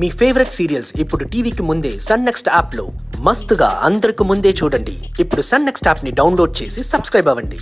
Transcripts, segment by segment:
మీ favourite serials ఇప్పుడు టీవీకి ముందే సన్ నెక్స్ట్ యాప్ లో మస్తుగా అందరికి ముందే చూడండి. ఇప్పుడు సన్ నెక్స్ట్ యాప్ ని డౌన్లోడ్ చేసి సబ్స్క్రైబ్ అవ్వండి.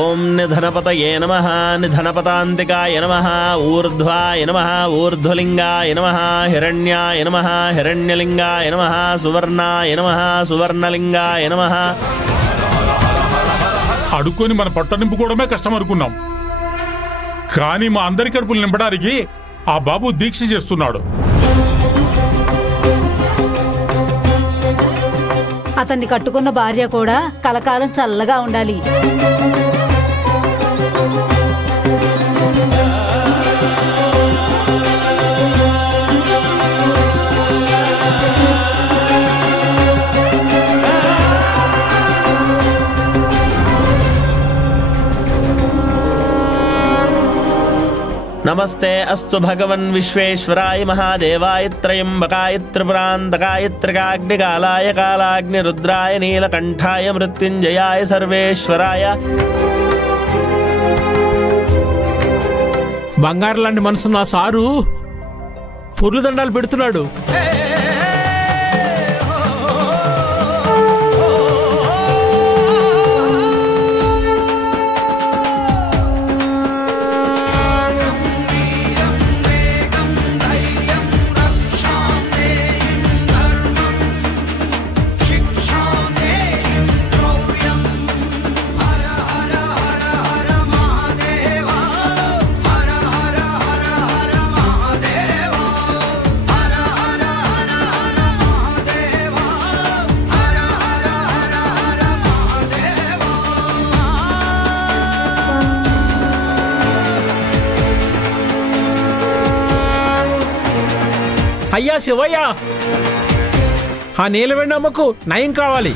ఓం నిధనపతయే నమః నిధనపతాంతికాయ నమః ఊర్ధ్వాయ నమః ఊర్ధ్వలింగాయ నమః హిరణ్యాయ నమః హిరణ్యలింగాయ నమః సువర్ణాయ నమః సువర్ణలింగాయ నమః. అడుక్కొని మన పొట్ట నింపుకోవడమే కష్టం అనుకున్నాం, కానీ మా అందరి కడుపులు నింపడానికి ఆ బాబు దీక్ష చేస్తున్నాడు. అతన్ని కట్టుకున్న భార్య కూడా కలకాలం చల్లగా ఉండాలి. నమస్తే అస్తు భగవన్ విశ్వేశ్వరాయ మహాదేవాయ త్రయంబకాయ త్రిపురాంతకాయ త్రికాగ్నికాలాయ కాలాగ్ని రుద్రాయ నీలకంఠాయ మృత్యుంజయాయ సర్వేశ్వరాయ. బంగారు లాంటి మనసున్న సారు పొర్లు దండాలు పెడుతున్నాడు. అయ్యా శివయ్య, ఆ నీలవేణి అమ్మకు నయం కావాలి.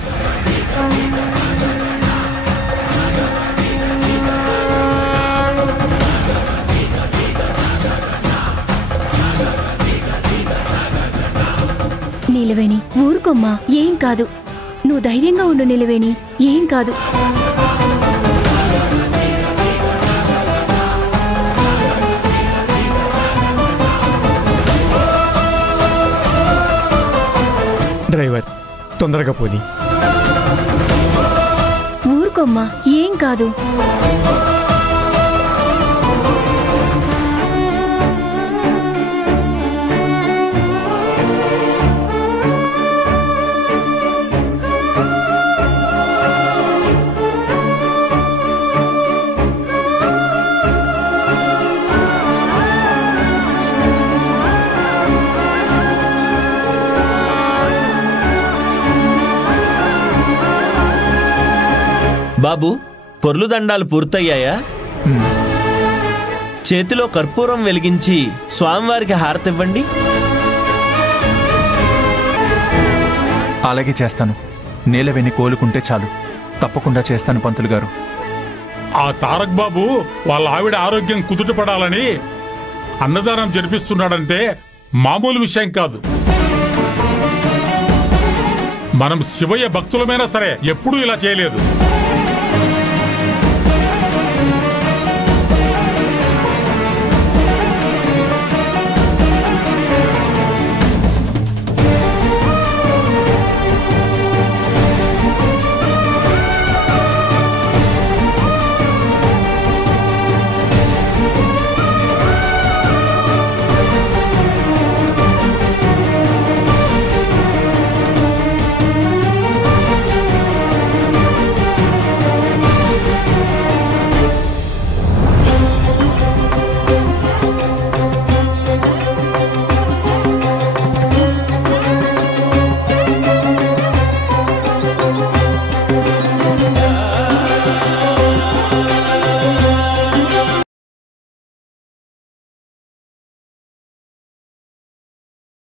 నీలవేణి ఊరుకోమ్మా, ఏం కాదు. నువ్వు ధైర్యంగా ఉండు నీలవేణి, ఏం కాదు. డ్రైవర్ తొందరగా పోనీ. ఊరుకోమ్మా, ఏం కాదు. బాబు, పొర్లు దండాలు పూర్తయ్యాయా? చేతిలో కర్పూరం వెలిగించి స్వామివారికి హారతివ్వండి. అలాగే చేస్తాను. నీలవేణి కోలుకుంటే చాలు, తప్పకుండా చేస్తాను పంతులు గారు. ఆ తారక్ బాబు వాళ్ళ ఆవిడ ఆరోగ్యం కుదుటపడాలని అన్నదానం జరిపిస్తున్నాడంటే మామూలు విషయం కాదు. మనం శివయ్య భక్తులమైనా సరే ఎప్పుడూ ఇలా చేయలేదు.